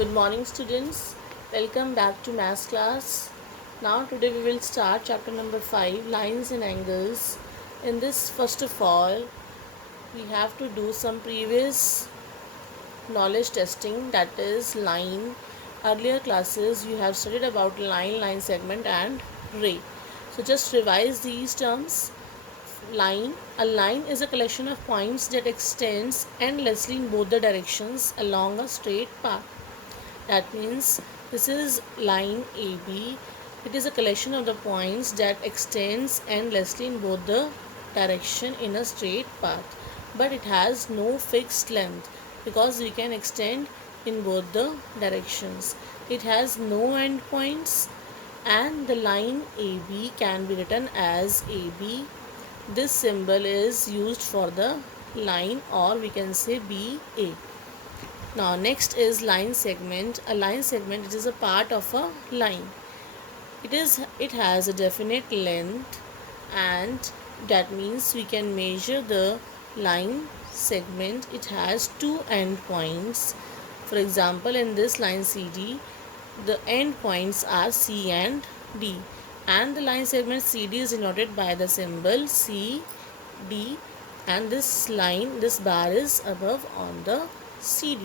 Good morning, students. Welcome back to maths class. Now, today we will start chapter number 5, lines and angles. In this, first of all, we have to do some previous knowledge testing, that is line. Earlier classes you have studied about line, line segment and ray. So just revise these terms. Line. A line is a collection of points that extends endlessly in both the directions along a straight path. That means this is line AB. It is a collection of the points that extends endlessly in both the direction in a straight path, but it has no fixed length because we can extend in both the directions. It has no end points, and the line AB can be written as AB. This symbol is used for the line, or we can say BA. Now next is line segment. A line segment, it is a part of a line. It has a definite length, and that means we can measure the line segment. It has two end points. For example, in this line CD, the end points are C and D, and the line segment CD is denoted by the symbol CD, and this bar is above on the CD.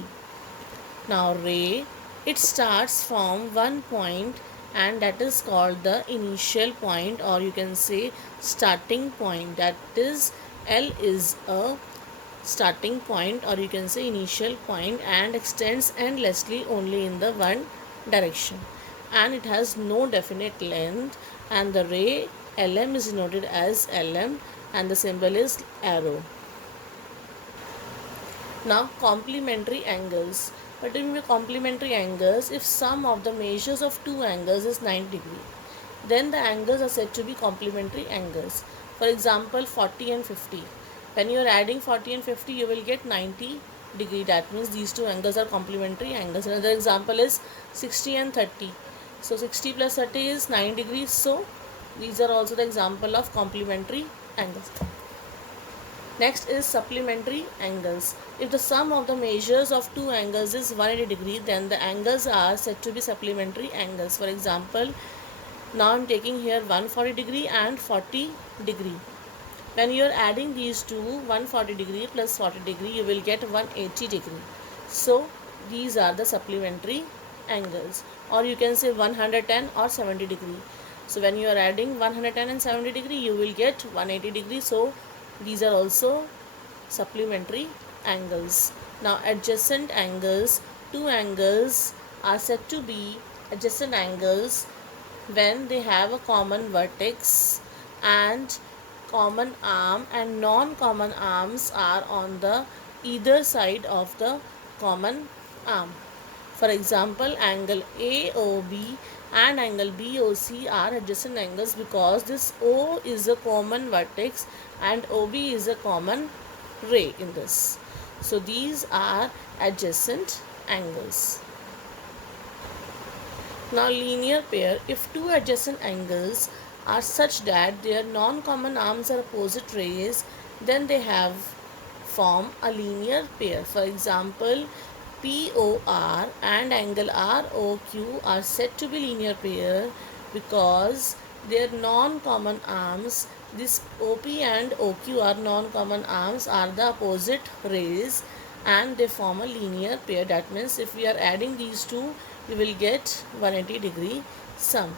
Now ray, it starts from one point, and that is called the initial point, or you can say starting point. That is, L is a starting point, or you can say initial point, and extends endlessly only in the one direction, and it has no definite length. And the ray LM is denoted as LM, and the symbol is arrow. Now complementary angles. What do you mean by complementary angles? If sum of the measures of two angles is 90 degree, then the angles are said to be complementary angles. For example, 40 and 50. When you are adding 40 and 50, you will get 90 degree. That means these two angles are complementary angles. Another example is 60 and 30. So 60 plus 30 is 9 degrees. So these are also the example of complementary angles. Next is supplementary angles. If the sum of the measures of two angles is 180 degree, then the angles are said to be supplementary angles. For example, now I am taking here 140 degree and 40 degree. When you are adding these two, 140 degree plus 40 degree, you will get 180 degree. So these are the supplementary angles, or you can say 110 or 70 degree. So when you are adding 110 and 70 degree, you will get 180 degree. So these are also supplementary angles. Now adjacent angles. Two angles are said to be adjacent angles when they have a common vertex and common arm, and non-common arms are on the either side of the common arm. For example, angle AOB and angle BOC are adjacent angles because this O is a common vertex and OB is a common ray in this. So these are adjacent angles. Now linear pair. If two adjacent angles are such that their non-common arms are opposite rays, then they have form a linear pair. For example, POR and angle ROQ are said to be linear pair because their non-common arms, this OP and OQ are non-common arms, are the opposite rays, and they form a linear pair. That means if we are adding these two, we will get 180 degree sum.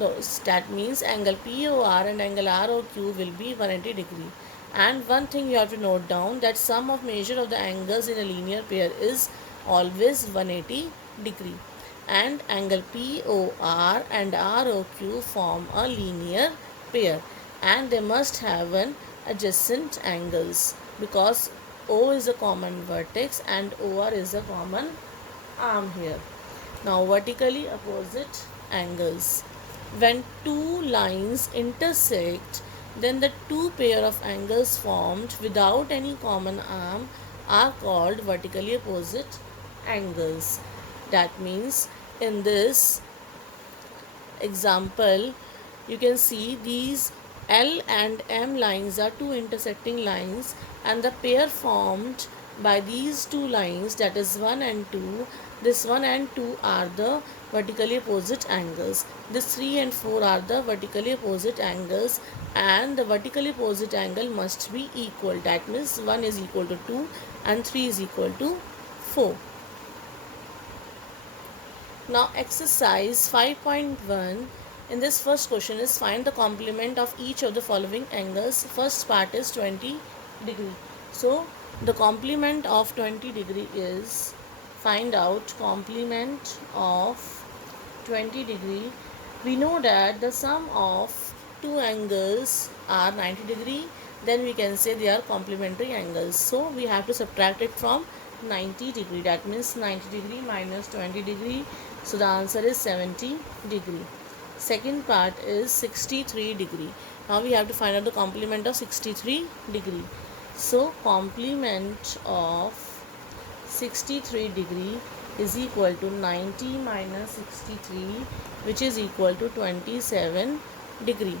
No, that means angle POR and angle ROQ will be 180 degree. And one thing you have to note down, that sum of measure of the angles in a linear pair is always 180 degree, and angle POR and ROQ form a linear pair, and they must have an adjacent angles because O is a common vertex and OR is a common arm here. Now vertically opposite angles. When two lines intersect, then the two pair of angles formed without any common arm are called vertically opposite angles. That means in this example, you can see these L and M lines are two intersecting lines, and the pair formed by these two lines, that is 1 and 2, this 1 and 2 are the vertically opposite angles, this 3 and 4 are the vertically opposite angles, and the vertically opposite angle must be equal. That means 1 is equal to 2 and 3 is equal to 4. Now exercise 5.1, in this first question is find the complement of each of the following angles. First part is 20 degree. So the complement of 20 degree is, find out complement of 20 degree. We know that the sum of two angles are 90 degree, then we can say they are complementary angles. So we have to subtract it from 90 degree. That means 90 degree minus 20 degree. So the answer is 70 degree. Second part is 63 degree. Now we have to find out the complement of 63 degree. So complement of 63 degree is equal to 90 minus 63, which is equal to 27 degree.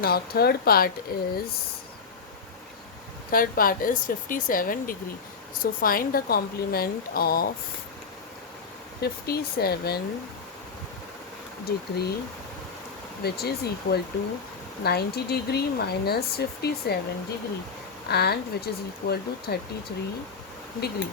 Now third part is 57 degree. So find the complement of 57 degree, which is equal to 90 degree minus 57 degree, and which is equal to 33 degree.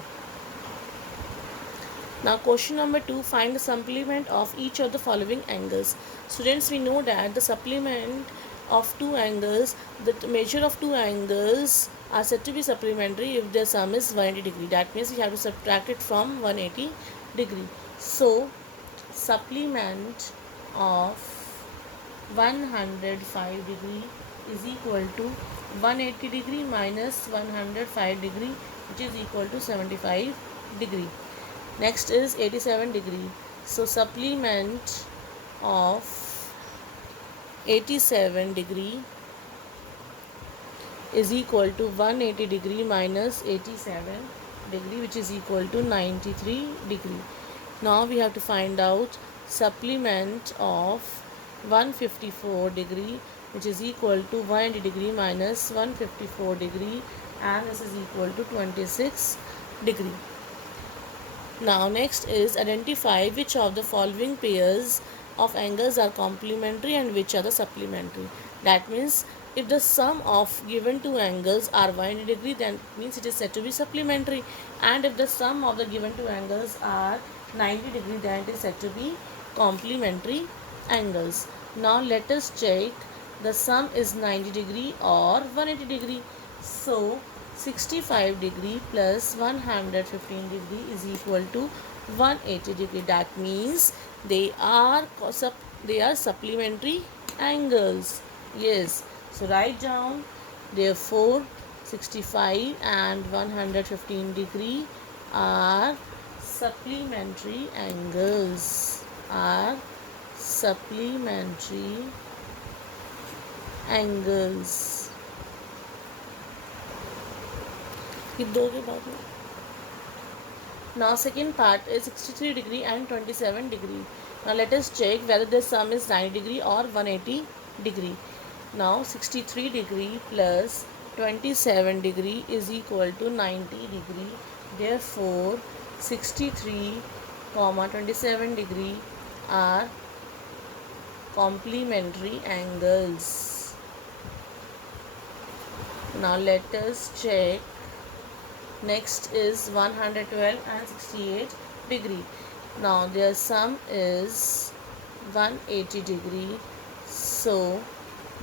Now question number 2, find the supplement of each of the following angles. Students, we know that the supplement of two angles, the measure of two angles are said to be supplementary if their sum is 180 degree. That means we have to subtract it from 180 degree. So supplement of 105 degree is equal to 180 degree minus 105 degree, which is equal to 75 degree. Next is 87 degree. So supplement of 87 degree is equal to 180 degree minus 87 degree, which is equal to 93 degree. Now we have to find out supplement of 154 degree, which is equal to 180 degree minus 154 degree, and this is equal to 26 degree. Now next is identify which of the following pairs of angles are complementary and which are the supplementary. That means if the sum of given two angles are 180 degree, then means it is said to be supplementary, and if the sum of the given two angles are 90 degree, then it is said to be complementary angles. Now let us check the sum is 90 degree or 180 degree. So 65 degree plus 115 degree is equal to 180 degree. That means they are supplementary angles. Yes. So write down, therefore 65 and 115 degree are supplementary angles. Are supplementary angles. Now second part is 63 degree and 27 degree. Now let us check whether the sum is 90 degree or 180 degree. Now 63 degree plus 27 degree is equal to 90 degree. Therefore 63, 27 degree are complementary angles. Now let us check. Next is 112 and 68 degree. Now their sum is 180 degree. So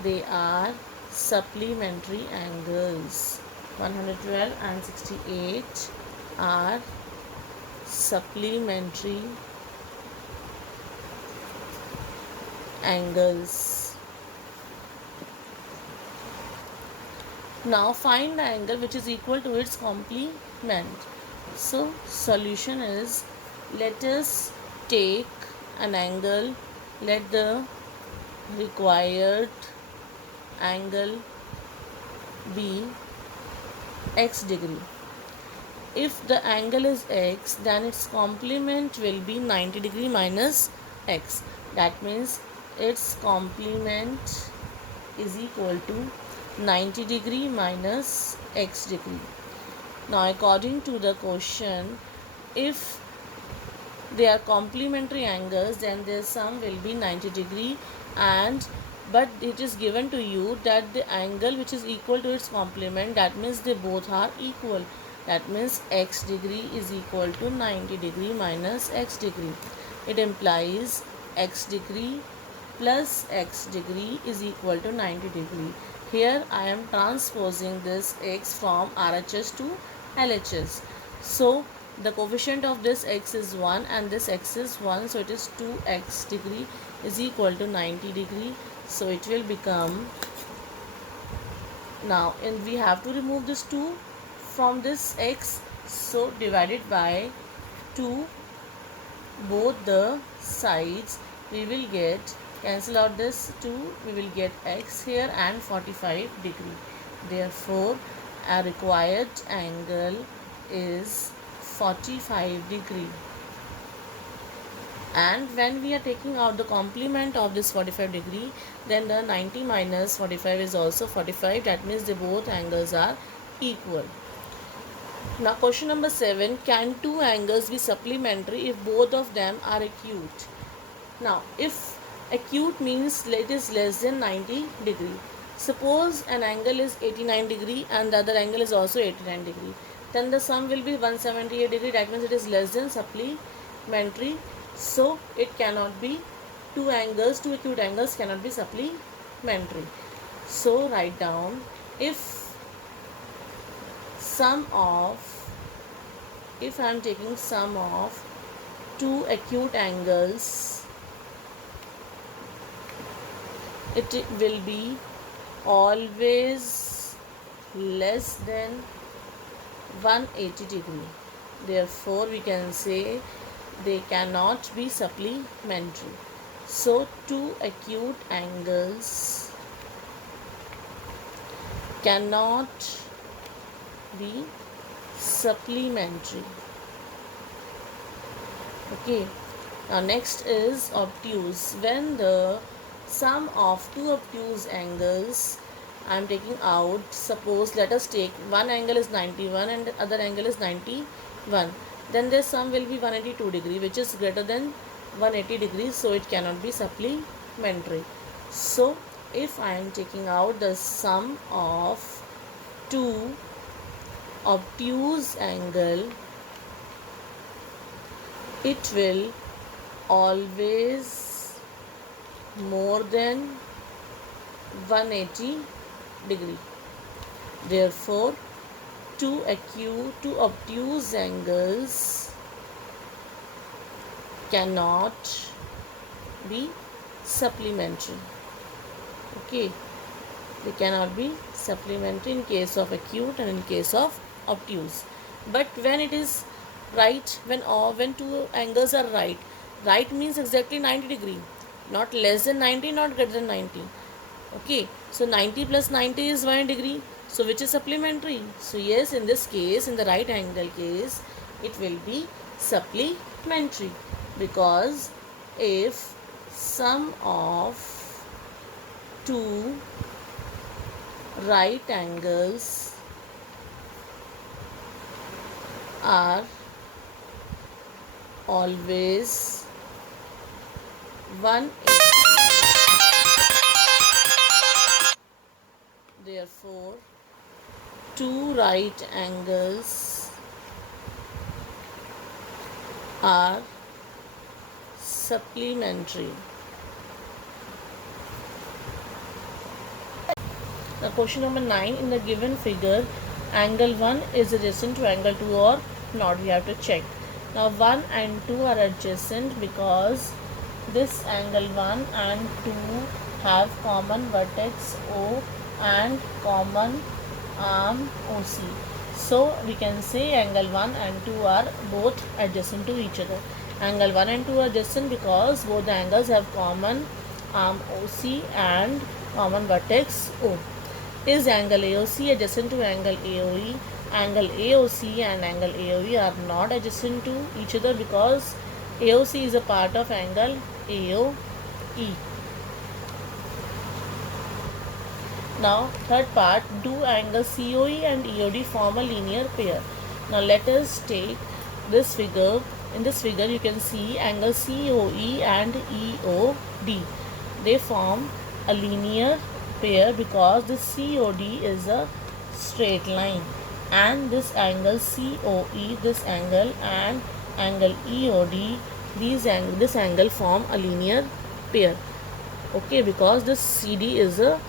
they are supplementary angles. 112 and 68 are supplementary angles. Now find the angle which is equal to its complement. So solution is, let us take an angle, let the required angle be x degree. If the angle is x, then its complement will be 90 degree minus x. That means its complement is equal to 90 degree minus x degree. Now according to the question, if they are complementary angles, then their sum will be 90 degree, and but it is given to you that the angle which is equal to its complement, that means they both are equal. That means x degree is equal to 90 degree minus x degree. It implies x degree plus x degree is equal to 90 degree. Here I am transposing this x from RHS to LHS. So the coefficient of this x is 1 and this x is 1, so it is 2x degree is equal to 90 degree. So it will become, now and we have to remove this 2 from this x, so divided by 2 both the sides, we will get, cancel out this 2, we will get x here and 45 degree. Therefore our required angle is 45 degree. And when we are taking out the complement of this 45 degree, then the 90 minus 45 is also 45. That means the both angles are equal. Now question number 7, can two angles be supplementary if both of them are acute? Now if acute means it is less than 90 degree. Suppose an angle is 89 degree and the other angle is also 89 degree. Then the sum will be 178 degree. That means it is less than supplementary. So it cannot be, two acute angles cannot be supplementary. So write down, if I am taking sum of two acute angles, it will be always less than 180 degree. Therefore we can say they cannot be supplementary. So two acute angles cannot be supplementary. Okay, now next is obtuse. When the sum of two obtuse angles I am taking out, suppose let us take one angle is 91 and the other angle is 91, then their sum will be 182 degree, which is greater than 180 degrees, so it cannot be supplementary. So if I am taking out the sum of two obtuse angle, it will always more than 180 degree. Therefore two obtuse angles cannot be supplementary. Okay, they cannot be supplementary in case of acute and in case of obtuse. But when it is right, when two angles are right means exactly 90 degree, not less than 90, not greater than 90. Okay, so 90 plus 90 is 1 degree, so which is supplementary? So yes, in this case, in the right angle case, it will be supplementary, because if sum of two right angles are always 180, therefore two right angles are supplementary. Now question number 9, in the given figure, angle 1 is adjacent to angle 2 or not, we have to check. Now 1 and 2 are adjacent because this angle 1 and 2 have common vertex O and common arm OC. So we can say angle 1 and 2 are both adjacent to each other. Angle 1 and 2 are adjacent because both the angles have common arm OC and common vertex O. Is angle AOC adjacent to angle AOE? Angle AOC and angle AOE are not adjacent to each other because AOC is a part of angle AOE. Now third part, do angles COE and EOD form a linear pair? Now let us take this figure. In this figure you can see angle COE and EOD. They form a linear pair because this COD is a straight line, and this angle COE, this angle, and angle EOD, this angle form a linear pair. Okay, because this CD is a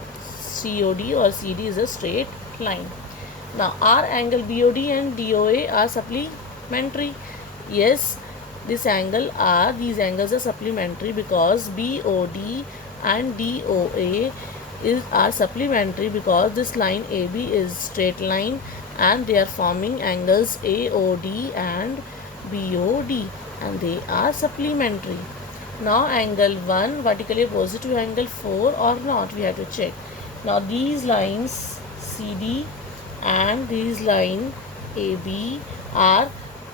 COD or CD is a straight line. Now our angle BOD and DOA are supplementary. Yes, these angles are supplementary because BOD and DOA are supplementary because this line AB is straight line and they are forming angles AOD and BOD, and they are supplementary. Now angle 1 vertically opposite to angle 4 or not, we have to check. Now these lines CD and these line AB are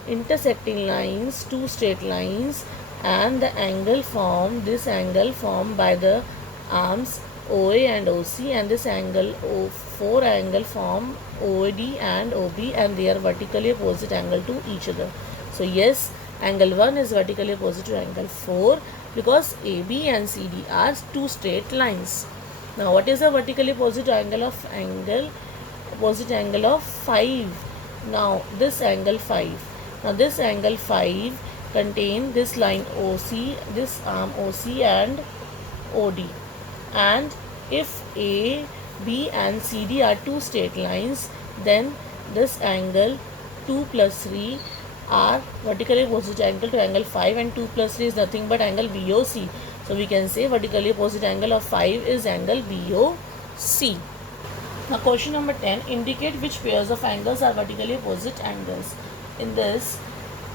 intersecting lines, two straight lines, and the angle formed, this angle formed by the arms OA and OC, and this angle 4 angle form OAD and OB, and they are vertically opposite angle to each other. So yes, angle 1 is vertically opposite to angle 4 because AB and CD are two straight lines. Now what is the vertically opposite angle of 5? Now this angle 5. Now this angle 5 contain this line OC, this arm OC and OD. And if A, B and CD are two straight lines, then this angle 2 plus 3 are vertically opposite angle to angle 5, and 2 plus 3 is nothing but angle BOC. So we can say vertically opposite angle of 5 is angle BOC. Now question number 10, indicate which pairs of angles are vertically opposite angles. In this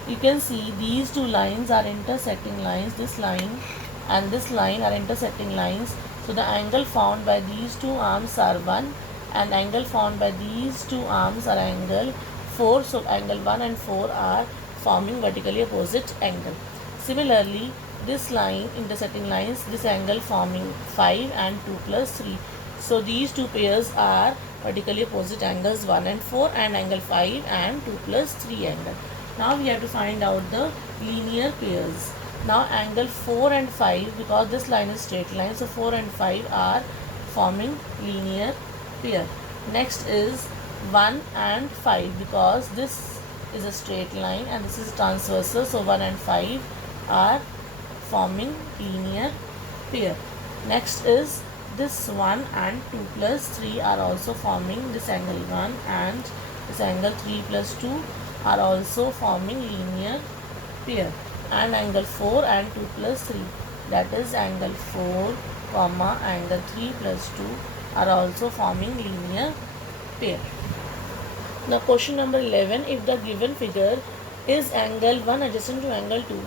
you can see these two lines are intersecting lines, this line and this line are intersecting lines. So the angle found by these two arms are 1, and angle found by these two arms are angle 4. So angle 1 and 4 are forming vertically opposite angle. Similarly, this line intersecting lines, this angle forming 5 and 2 plus 3. So these two pairs are vertically opposite angles 1 and 4, and angle 5 and 2 plus 3 angle. Now we have to find out the linear pairs. Now angle 4 and 5, because this line is straight line, so 4 and 5 are forming linear pair. Next is 1 and 5, because this is a straight line and this is transversal, so 1 and 5 are forming linear pair. Next is this 1 and 2 plus 3 are also forming this angle 1, and this angle 3 plus 2 are also forming linear pair. And angle 4 and 2 plus 3, that is angle 4 comma angle 3 plus 2 are also forming linear pair. Now question number 11, if the given figure is angle 1 adjacent to angle 2,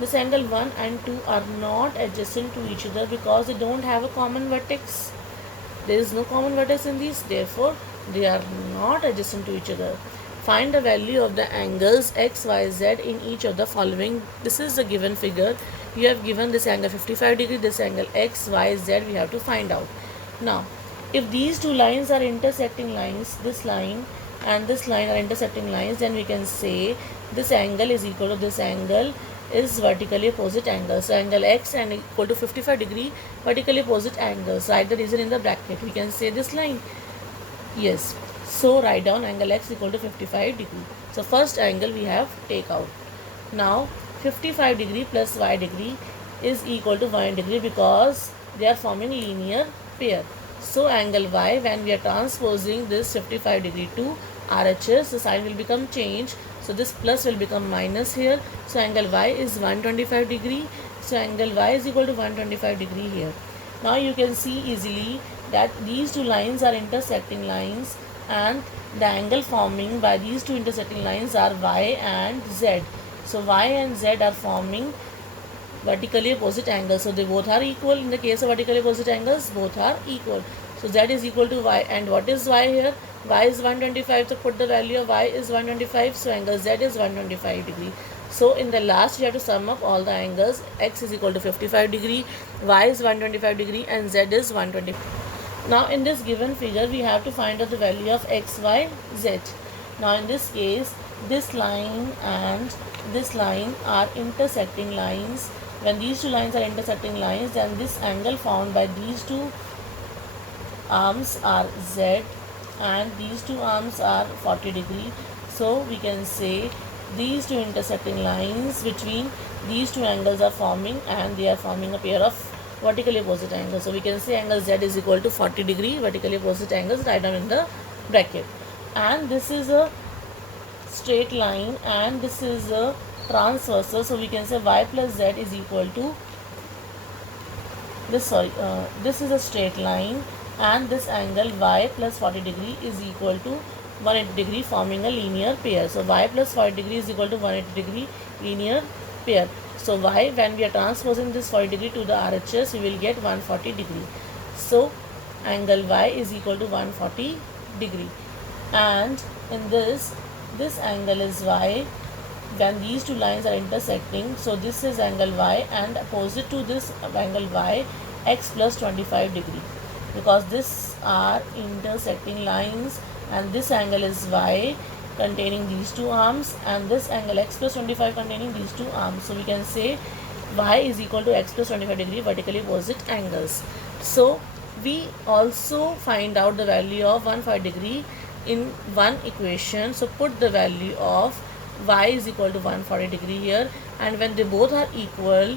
this angle 1 and 2 are not adjacent to each other because they don't have a common vertex. There is no common vertex in these, therefore they are not adjacent to each other. Find the value of the angles x, y, z in each of the following. This is the given figure. You have given this angle 55 degree, this angle x, y, z we have to find out. Now if these two lines are intersecting lines, this line and this line are intersecting lines, then we can say this angle is equal to this angle is vertically opposite angle. So angle x and equal to 55 degree vertically opposite angles. Write the reason in the bracket. We can say this line. Yes. So write down angle x equal to 55 degree. So first angle we have take out. Now 55 degree plus y degree is equal to 1 degree because they are forming linear pair. So angle y, when we are transposing this 55 degree to RHS, the sign will become change. So this plus will become minus here. So angle y is 125 degree. So angle y is equal to 125 degree here. Now you can see easily that these two lines are intersecting lines, and the angle forming by these two intersecting lines are y and z. So y and z are forming vertically opposite angles, so they both are equal. In the case of vertically opposite angles, both are equal. So z is equal to y, and what is y here? Y is 125, so put the value of y is 125, so angle z is 125 degree. So in the last you have to sum up all the angles. X is equal to 55 degree, y is 125 degree, and z is 125. Now in this given figure we have to find out the value of x, y, z. Now in this case this line and this line are intersecting lines. When these two lines are intersecting lines, then this angle found by these two arms are Z and these two arms are 40 degree. So we can say these two intersecting lines between these two angles are forming, and they are forming a pair of vertically opposite angles. So we can say angle Z is equal to 40 degree vertically opposite angles. Write down in the bracket. And this is a straight line and this is a transversal. So we can say y plus z is equal to this is a straight line, and this angle y plus 40 degree is equal to 180 degree, forming a linear pair. So y plus 40 degree is equal to 180 degree linear pair. So y, when we are transposing this 40 degree to the RHS, we will get 140 degree. So angle y is equal to 140 degree, and in this angle is y when these two lines are intersecting. So this is angle y, and opposite to this angle y, x plus 25 degree, because this are intersecting lines, and this angle is y containing these two arms, and this angle x plus 25 containing these two arms. So we can say y is equal to x plus 25 degree vertically opposite angles. So we also find out the value of 140 degree in one equation. So put the value of y is equal to 140 degree here, and when they both are equal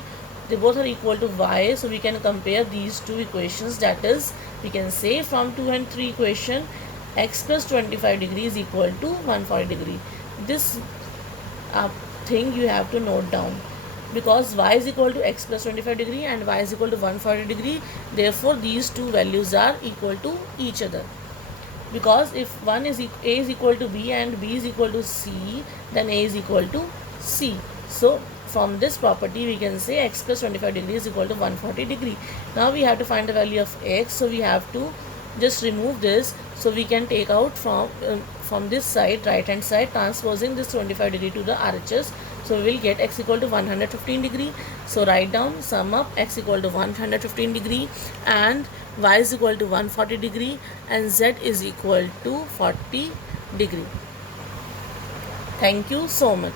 to y, so we can compare these two equations. That is, we can say from 2 and 3 equation, x plus 25 degree is equal to 140 degree. This thing you have to note down, because y is equal to x plus 25 degree and y is equal to 140 degree. Therefore these two values are equal to each other, because if one is a is equal to b and b is equal to c, then a is equal to c. So from this property we can say x plus 25 degree is equal to 140 degree. Now we have to find the value of x, so we have to just remove this. So we can take out from this side, right hand side, transposing this 25 degree to the RHS. So we will get x equal to 115 degree. So write down, sum up, x equal to 115 degree and y is equal to 140 degree and z is equal to 40 degree. Thank you so much.